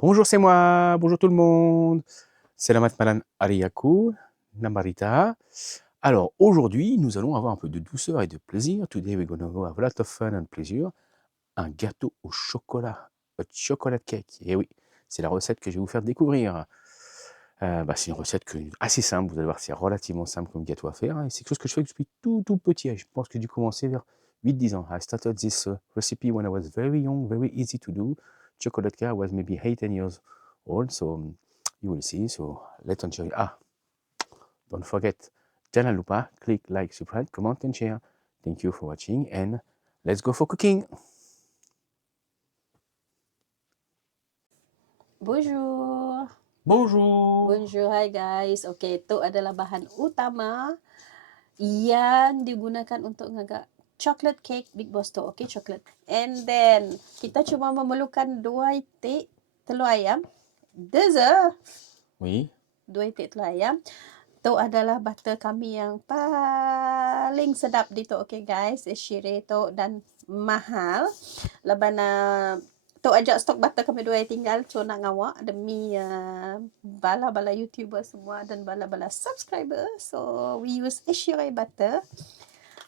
Bonjour, c'est moi. Bonjour tout le monde. C'est la Malan Ariyaku, Namarita. Alors, aujourd'hui, nous allons avoir un peu de douceur et de plaisir. Today, we're going to have a lot of fun and plaisir. Un gâteau au chocolat. A chocolate cake. Et oui, c'est la recette que je vais vous faire découvrir. C'est une recette assez simple. Vous allez voir, c'est relativement simple comme gâteau à faire. Et c'est quelque chose que je fais depuis tout petit. Je pense que j'ai dû commencer vers 8-10 ans. I started this recipe when I was very young, very easy to do. Chocolate cake, I was maybe 8-10 years old. So you will see. So let's enjoy. Don't forget, jangan lupa, click like, subscribe, comment and share. Thank you for watching and let's go for cooking. Bonjour. Bonjour. Bonjour, hi guys. Okay, itu adalah bahan utama yang digunakan untuk ngagak chocolate cake Big Boss tu. Okay, chocolate. And then, kita cuma memerlukan 2 itik telur ayam. Dessert. Oui. 2 itik telur ayam. Itu adalah butter kami yang paling sedap di tu. Okay guys, syireh tu dan mahal. Labana tu ajak stok butter kami 2 yang tinggal so nak ngawak demi bala-bala YouTuber semua dan bala-bala subscriber. So we use syireh butter.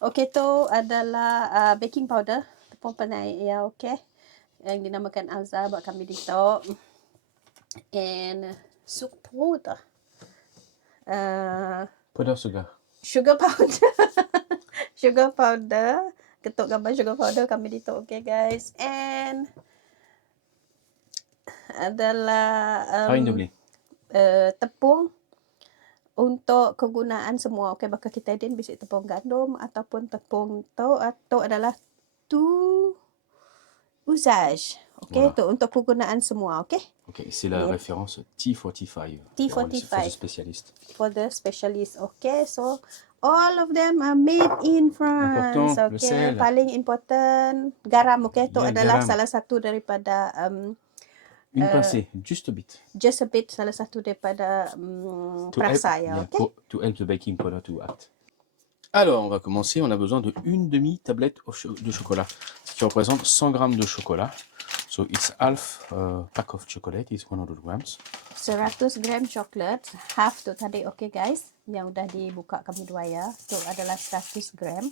Okay, tu adalah baking powder, tepung penai ya, okay. Yang dinamakan Alza buat kami di tu. And sucre powder. Powder sugar. Sugar powder. Sugar powder. Ketuk gambar sugar powder kami di tu, okay guys. And adalah Farine de blé. tepung untuk kegunaan semua. Okay, bakal kita din bisa tepung gandum ataupun tepung tu atau adalah tout usage. Okay, Voilà. tu untuk kegunaan semua, okay. Ok, c'est la référence T45. T45. For the specialist. For the specialist, okay. So all of them are made in France. Important, le Okay, sel. paling important garam. Okay, tu Yeah, adalah garam. salah satu daripada Une pincée, just a bit. just a bit, salah satu daripada perasa ya, okay. To help the baking powder to act. Alors, on va commencer. On a besoin de une demi-tablette de chocolat, ce qui représente 100 grammes de chocolat. So it's half pack of chocolate, it's 100 grams. 100 gram coklat, half tu tadi, okay guys, yang udah dibuka kami dua ya, tu adalah 100 gram.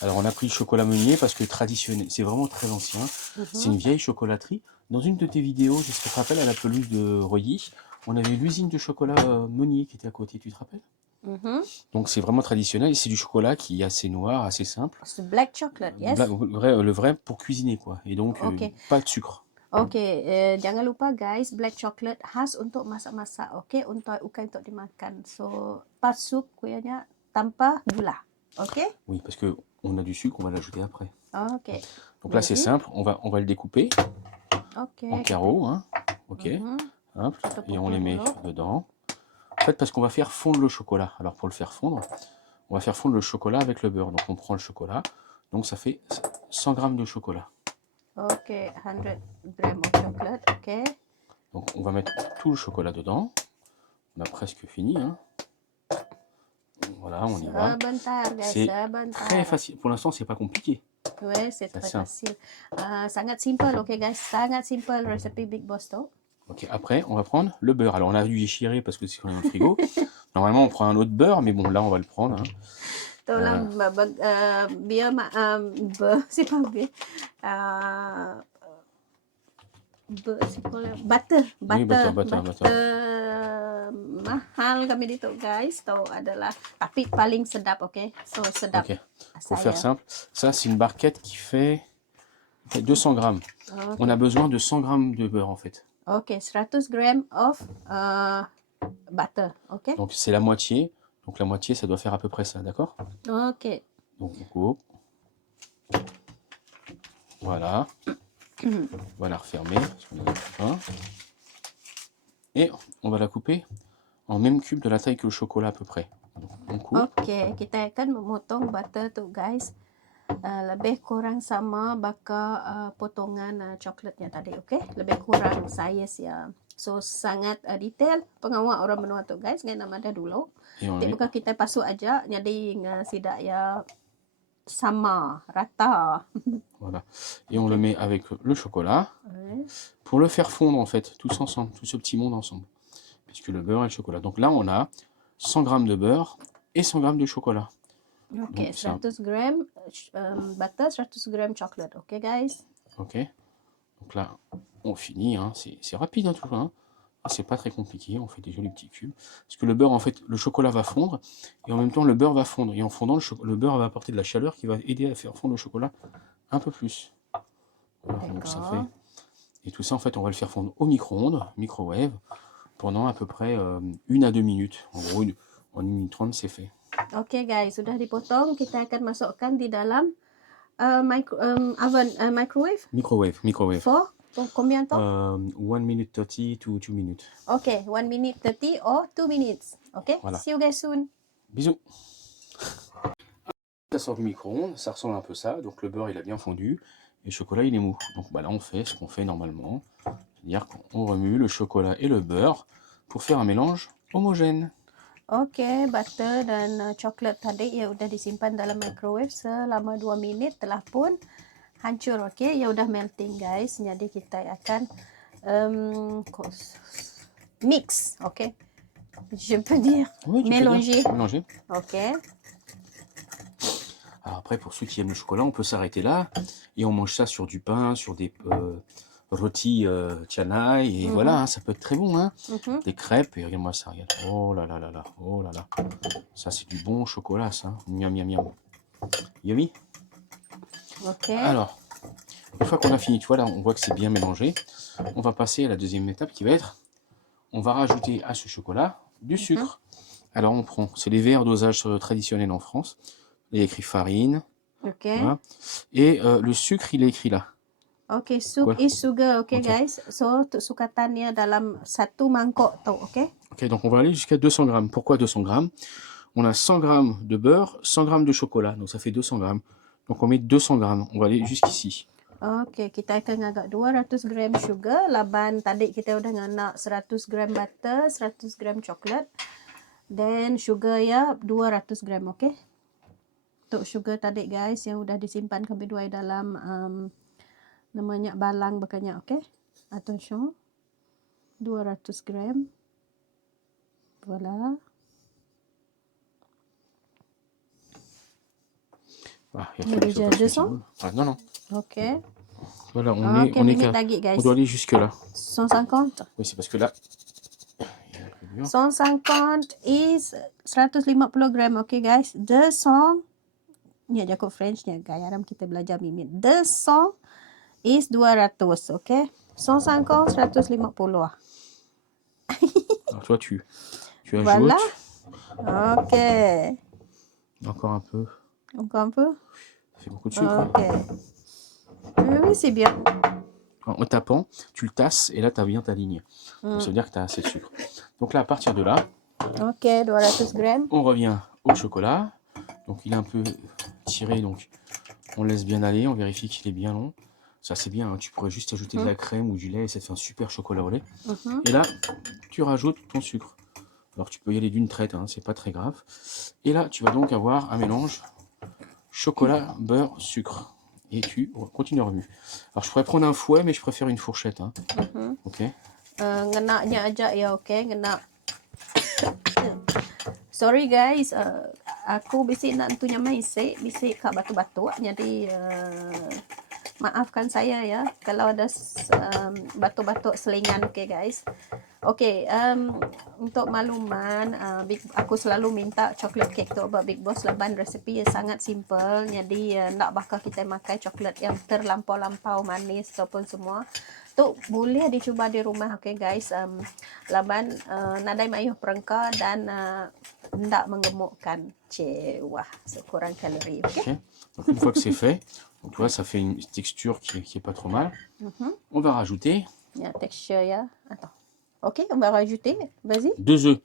Alors on a pris le chocolat Meunier parce que traditionnel, c'est vraiment très ancien. C'est une vieille chocolaterie. Dans une de tes vidéos, je te rappelle, à la pelouse de Reuilly, on avait l'usine de chocolat Meunier qui était à côté, tu te rappelles? Donc c'est vraiment traditionnel et c'est du chocolat qui est assez noir, assez simple. C'est black chocolate, yes. Le vrai pour cuisiner quoi. Et donc pas de sucre. Okay, jangan lupa guys, black chocolate khas untuk masak-masak, okay, bukan untuk dimakan. So, pas sup kuahnya tanpa gula, okay? Oui, parce que on a du sucre, on va l'ajouter après. Okay. Donc là c'est simple, on va le découper en carreaux, hein. Ok. Hop, et on les met dedans. En fait, parce qu'on va faire fondre le chocolat. Alors pour le faire fondre, on va faire fondre le chocolat avec le beurre. Donc on prend le chocolat. Donc ça fait 100 grammes de chocolat. Ok, 100 grams of chocolate, ok. Donc on va mettre tout le chocolat dedans. On a presque fini, hein. Voilà, on y va. C'est très facile. Pour l'instant, c'est pas compliqué. Oui, c'est très facile. Sangat simple, ok guys. Sangat simple recipe Big Boss tu. Ok, après, on va prendre le beurre. Alors on a dû échirer parce que c'est quand même au frigo. Normalement, on prend un autre beurre, mais bon, là, on va le prendre. Hein. Tolong biar c'est pas bien. Butter. Oui, butter. Mahal kami dito guys. Itu adalah tapi paling sedap, okay? So sedap. Ok. Pour faire simple, ça c'est une barquette qui fait 200 grammes. Okay. On a besoin de 100 grammes de beurre en fait. Ok, 100 grams of butter, ok. Donc c'est la moitié. Donc la moitié, ça doit faire à peu près ça, d'accord? Ok. Donc on coupe. Voilà. On va la refermer. Et on va la couper en même cube de la taille que le chocolat à peu près. Donc, on coupe. Ok, kita akan memotong butter tu guys. Lebih kurang sama bakal potongan coklatnya tadi, okay? Lebih kurang size ya. So sangat detail pengawal orang menua tu guys. Ngayon naman dah dulu. Di bukan kita pasuk aja jadi sidak ya sama, rata. Voilà. Et on le met avec le chocolat Ouais. pour le faire fondre en fait, tous ensemble, tout ce petit monde ensemble. Puisque le beurre et le chocolat. Donc là, on a 100 g de beurre et 100 g de chocolat. Ok, Donc, ça, 100 gram butter, 100 gram chocolate. Ok, guys? ok. Donc là, on finit. Hein. C'est rapide hein, tout ça. Hein. C'est pas très compliqué. On fait des jolis petits cubes. Parce que le beurre, en fait, le chocolat va fondre. Et en même temps, le beurre va fondre. Et en fondant, le beurre va apporter de la chaleur qui va aider à faire fondre le chocolat un peu plus. Voilà, donc ça fait... Et tout ça, en fait, on va le faire fondre au micro-ondes, microwave, pendant à peu près 1 à 2 minutes. En gros, en 1 minute 30, c'est fait. Ok guys, sudah dipotong. Kita akan masukkan di dalam microwave. Microwave. For combien de temps? 1 minute 30 to 2 minutes. Ok, 1 minute 30 or 2 minutes. Ok, Voilà. see you guys soon. Bisous. Ça sort du micro-ondes, ça ressemble un peu ça. Donc le beurre, il a bien fondu et le chocolat, il est mou. Donc bah, là, on fait ce qu'on fait normalement. C'est-à-dire qu'on remue le chocolat et le beurre pour faire un mélange homogène. Ok, butter dan coklat tadi ya udah disimpan dalam microwave selama 2 minit, telah pun hancur. Ok, ya udah melting guys. Jadi kita akan mix. Ok, je peux dire Oui, mélanger. Mélanger. Ok. Alors après, pour ceux qui aiment le chocolat, on peut s'arrêter là et on mange ça sur du pain, sur des rôtis canai et voilà, hein, ça peut être très bon, hein. Des crêpes et regarde-moi ça, regarde. Oh là là là là, oh là là. Ça c'est du bon chocolat, ça. Miam miam miam. Yummy. Ok. Alors, une fois qu'on a fini, tu vois là, on voit que c'est bien mélangé. On va passer à la deuxième étape qui va être, on va rajouter à ce chocolat du sucre. Alors on prend, c'est les verres dosage traditionnels en France. Il y a écrit farine. Ok. Voilà. Et le sucre, il est écrit là. Ok, soup is sugar, ok guys. So sukatannya dalam 1 mangkok tu, ok? Ok, donc on va aller jusqu'à 200 grammes. Pourquoi 200 grammes? On a 100 grammes de beurre, 100 grammes de chocolat, donc ça fait 200 grammes. Donc on met 200 grammes, on va aller jusqu'ici. Ok, kita akan ngagak 200 gram sugar. Laban tadi kita udah nganak 100 gram butter, 100 gram coklat. Dan sugar ya 200 gram, ok? Untuk sugar tadi guys yang udah disimpan kami dua dalam namanya balang bekanya, ok? Attention. 200 gram. Voilà. Ah, il y a déjà 200. Ah, non, non. Ok. Voilà, on doit aller jusque là. 150. Oui, c'est parce que là... 150 is 150 gram, ok guys. 200, ni aja kok Frenchnya, gayaram kita belajar mimin. 200 is 200, ok. 150, 150. Alors toi, tu ajoutes. Voilà. Ok. Encore un peu. Encore un peu. Ça fait beaucoup de sucre. Ok. Oui, c'est bien. En tapant, tu le tasses et là, tu as bien ta ligne. Donc, ça veut dire que tu as assez de sucre. Donc là, à partir de là, ok, 200 grammes. On revient au chocolat. Donc il est un peu tiré, donc on laisse bien aller. On vérifie qu'il est bien long. Ça c'est bien, hein. Tu pourrais juste ajouter de la crème ou du lait et ça te fait un super chocolat au lait. Et là, tu rajoutes ton sucre. Alors tu peux y aller d'une traite, hein, c'est pas très grave. Et là, tu vas donc avoir un mélange chocolat, beurre, sucre. Et tu continues à remuer. Alors je pourrais prendre un fouet, mais je préfère une fourchette. Hein. Ok. Ngenaknya aja ya, ok. Ngenak. Sorry guys, aku bisik nak tentunya bisik kat batu-batu. Jadi maafkan saya ya kalau ada batu-batu selingan, okay guys. Okay, untuk makluman, aku selalu minta chocolate cake tu buat Big Boss. Laban resepi sangat simple. Jadi nak bakal kita makan coklat yang terlampau-lampau manis ataupun semua. Tu boleh dicuba di rumah, okay guys. Laban nadai mayuh perengka dan tidak menggemukkan. Wah, sekurang kalori, ok? Donc une fois que c'est fait, donc, tu vois, ça fait une texture qui est pas trop mal. On va rajouter... Ya, texture ya. Attends. Ok, on va rajouter. Vas-y. 2 œufs.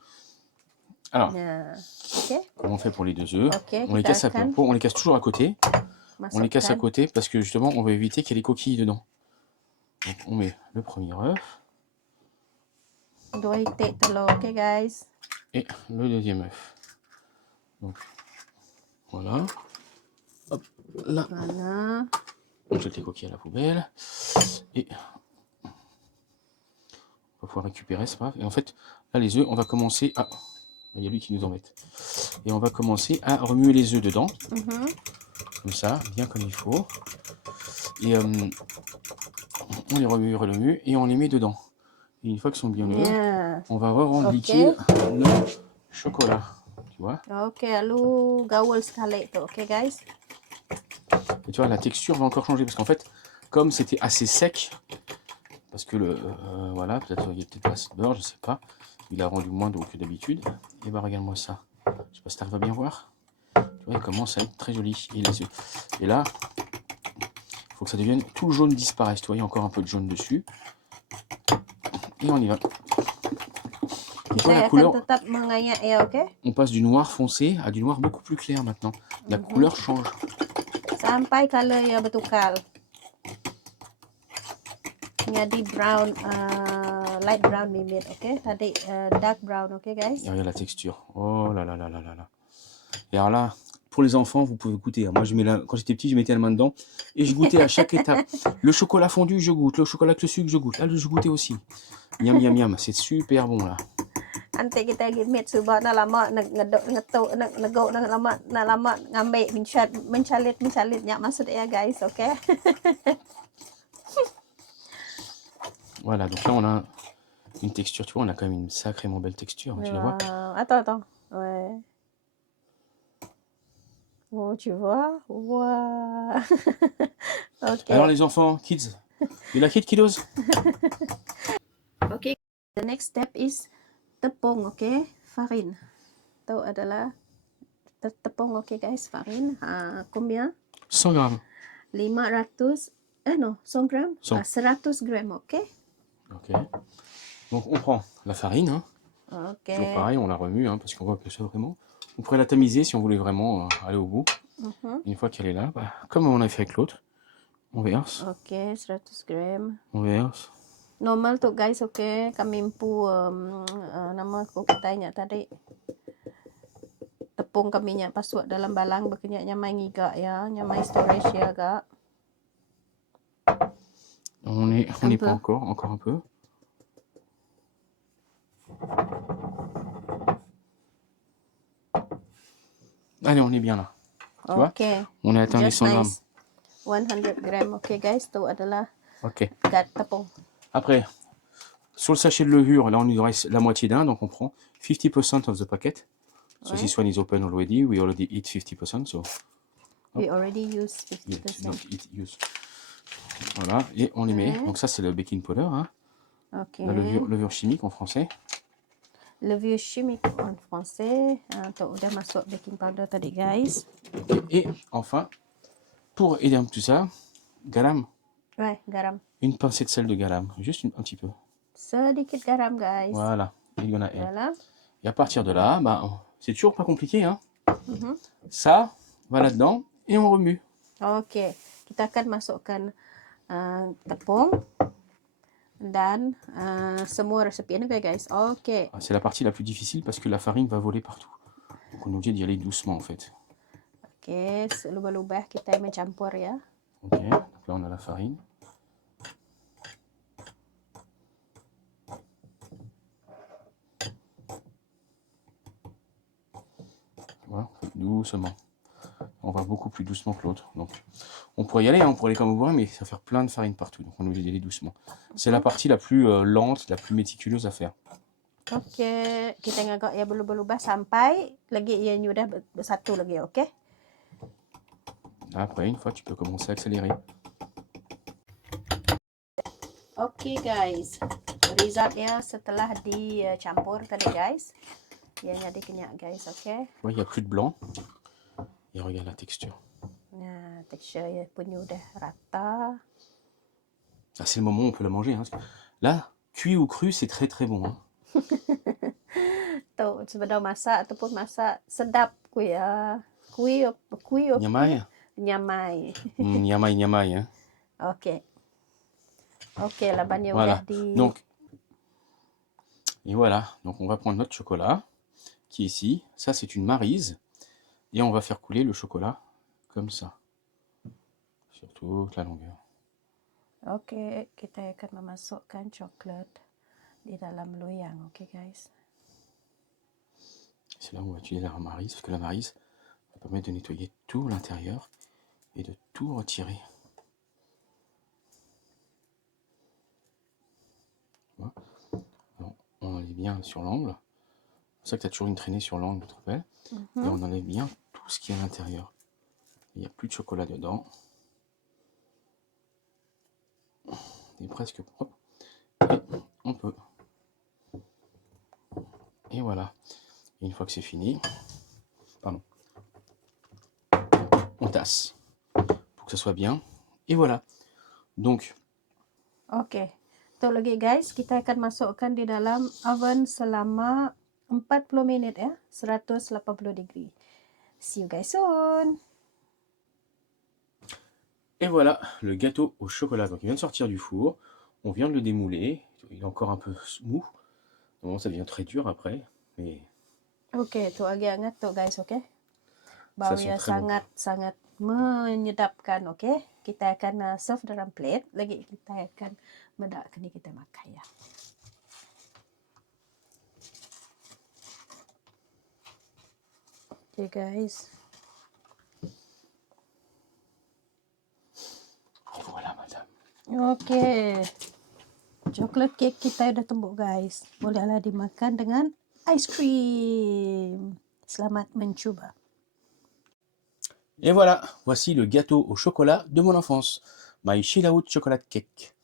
Alors, okay. Comment on fait pour les 2 œufs? Okay, on les casse toujours à côté. On les casse à côté parce que justement, on va éviter qu'il y ait des coquilles dedans. Donc, on met le premier œuf. Dua itik telur, ok guys. Et le deuxième œuf. Donc, voilà. Hop. Là, Voilà. on jette les coquilles à la poubelle. Et on va pouvoir récupérer, c'est pas grave. Et en fait, là, les œufs, on va commencer à... Il y a lui qui nous embête. Et on va commencer à remuer les œufs dedans. Comme ça, bien comme il faut. Et on les remue et on les met dedans. Et une fois qu'ils sont bien mûrs, Yeah. on va rendre Okey. liquide le chocolat. Tu vois? Okey, lalu gaul sekali tu. Okey, guys. Et tu vois, la texture va encore changer. Parce qu'en fait, comme c'était assez sec, parce que le... voilà, peut-être il n'y a peut-être pas assez de beurre, je sais pas. Il a rendu moins d'eau que d'habitude. Et bah regarde-moi ça. Je sais pas si tu arrives à bien voir. Tu vois, il commence à être très joli. Et les œufs. Et là, il faut que ça devienne tout le jaune disparaisse. Tu vois, il y a encore un peu de jaune dessus. Et on y va. Et tu vois, la Saya akan couleur, tetap mengayak ya, okey? on passe du noir foncé à du noir beaucoup plus clair maintenant. La couleur change. Sampai color ia bertukar. Jadi brown, light brown bibit, okey? Tadi dark brown, okey, guys? Et regarde la texture. Oh là là là là là là. Et alors là, pour les enfants, vous pouvez goûter. Moi, quand j'étais petit, je mettais la main dedans et je goûtais à chaque étape. Le chocolat fondu, je goûte. Le chocolat avec le sucre, je goûte. Là, je goûtais aussi. Miam, miam, miam. C'est super bon, là. Nanti kita gimit subah na lama ngetuk negok na lama ngambil mencalit nyak maksud ya, guys, okey? Voilà, donc là, on a une texture. Tu vois, on a quand même une sacrément belle texture. Tu la vois? Attends. Ouais. Oh, tu vois? Wah. Alors, Okey. les enfants, kids, you like it, kiddos? Okay, the next step is tepung, okay? Farin. Itu adalah tepung, okay guys, farin. Combien? 100 grammes. 500, no, 100 gram? 100. 100 gram, okay? Ok. Donc, on prend la farine. Hein. Toujours Okay. pareil, on la remue, hein, parce qu'on voit que ça vraiment. On pourrait la tamiser si on voulait vraiment aller au bout. Une fois qu'elle est là, bah, comme on a fait avec l'autre, on verse. Okay, 100 gram. On verse. Normal tuh guys, okay? Kami empu nama ko katanya tadi. Tepung kami nya pasuk dalam balang berkenyak nyamai ngiga ya, nyamai storage ya, Kak. On n'est pas encore un peu. Allez, on est bien là. Tu vois? On a atteint les 100 grammes. 100 gram, ok guys, itu adalah Ok. tepung. Après, sur le sachet de levure, là on nous reste la moitié d'un, donc on prend 50% of the packet. So this one is open already. We already eat 50%. So We already used 50%. use. Voilà, et on les met. Donc ça c'est le baking powder, hein. La levure chimique en français. Levure chimique en français. Tuh udah masuk baking powder tadi guys. Et enfin, pour aider un peu tout ça, garam. Ouais, garam. Une pincée de sel de garam, juste un petit peu. Sedikit garam guys. Voilà, il y en a un. Voilà. Et à partir de là, bah, c'est toujours pas compliqué, hein. Ça va là-dedans et on remue. Ok, kita akan masukkan tepung dan semua resepi ini guys. Ok. C'est la partie la plus difficile parce que la farine va voler partout. Donc on est obligé d'y aller doucement en fait. Ok, lubah-lubah kita mencampur ya. Ok, donc là on a la farine. Voilà, doucement. On va beaucoup plus doucement que l'autre. Donc, on pourrait y aller, hein, on pourrait aller comme vous voulez, mais ça va faire plein de farine partout. Donc, on est obligé d'y aller doucement. C'est la partie la plus lente, la plus méticuleuse à faire. Ok, kita ngagak ya berubah-ubah sampai lagi ia sudah bersatu lagi, ok? Après, une fois, tu peux commencer à accélérer. Ok guys, resultnya setelah dicampur tadi guys, ia jadi kenyak guys, ok? Ouais, il n'y a plus de blanc. Et regarde la texture. Nah, tekstur ia punya udah rata. Ah, c'est le moment où on peut la manger. Hein, là, cuit ou cru, c'est très très bon. Hein. Tuh, sebelum masak ataupun masak sedap kuya. Kui Nyamai. Nyamai. Nyamai, nyamai. Hein. Ok. Ok, labannya voilà. udah di... Donc, et voilà. Donc, on va prendre notre chocolat qui est ici. Ça, c'est une maryse. Et on va faire couler le chocolat comme ça. sur toute la longueur. Oke, kita akan memasukkan coklat di dalam loyang, oke guys. C'est là où on va utiliser la maryse, parce que la maryse va permettre de nettoyer tout l'intérieur et de tout retirer. Voilà. Alors, on enlève bien sur l'angle. C'est ça que tu as toujours une traînée sur l'angle, tu te rappelles. Et on enlève bien tout ce qui est à l'intérieur. Il n'y a plus de chocolat dedans. Il est presque propre. Et on peut. Et voilà. Et une fois que c'est fini, pardon, on tasse pour que ça soit bien. Et voilà. Donc, Oke, itu lagi guys, kita akan masukkan di dalam oven selama 40 menit ya, 180 degree. See you guys soon. et voilà le gâteau au chocolat. Donc il vient de sortir du four. On vient de le démouler. Il est encore un peu mou. Bon, ça devient très dur après. Mais Oke, itu agak hangat tuh guys, oke. ça Bau sent yang très bon. sangat-sangat menyedapkan, oke. Kita akan serve dalam plate, lagi kita akan medakkan ini kita makan ya. Oke guys. Et voilà madame. Oke. Coklat cake kita udah tembuk guys. Bolehlah dimakan dengan ice cream. Selamat mencoba. Et voilà, voici le gâteau au chocolat de mon enfance. My Chill Out Chocolate Cake.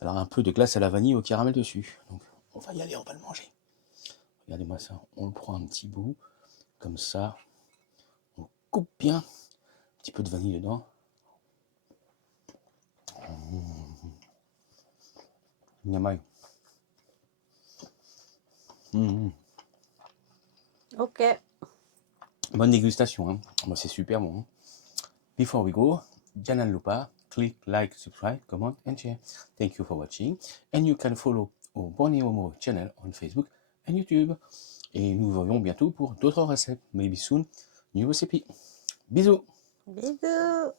Alors un peu de glace à la vanille au caramel dessus. Donc on va y aller, on va le manger. Regardez-moi ça, on le prend un petit bout, comme ça. On coupe bien, un petit peu de vanille dedans. Nyamai. Oke. Bonne dégustation, hein. Bah, c'est super bon. Hein. Before we go, jangan lupa click like, subscribe, comment and share. Thank you for watching. And you can follow our Borneo Momo channel on Facebook and YouTube. Et nous vous verrons bientôt pour d'autres recettes. Maybe soon, new recipe. Bisous. Bisous.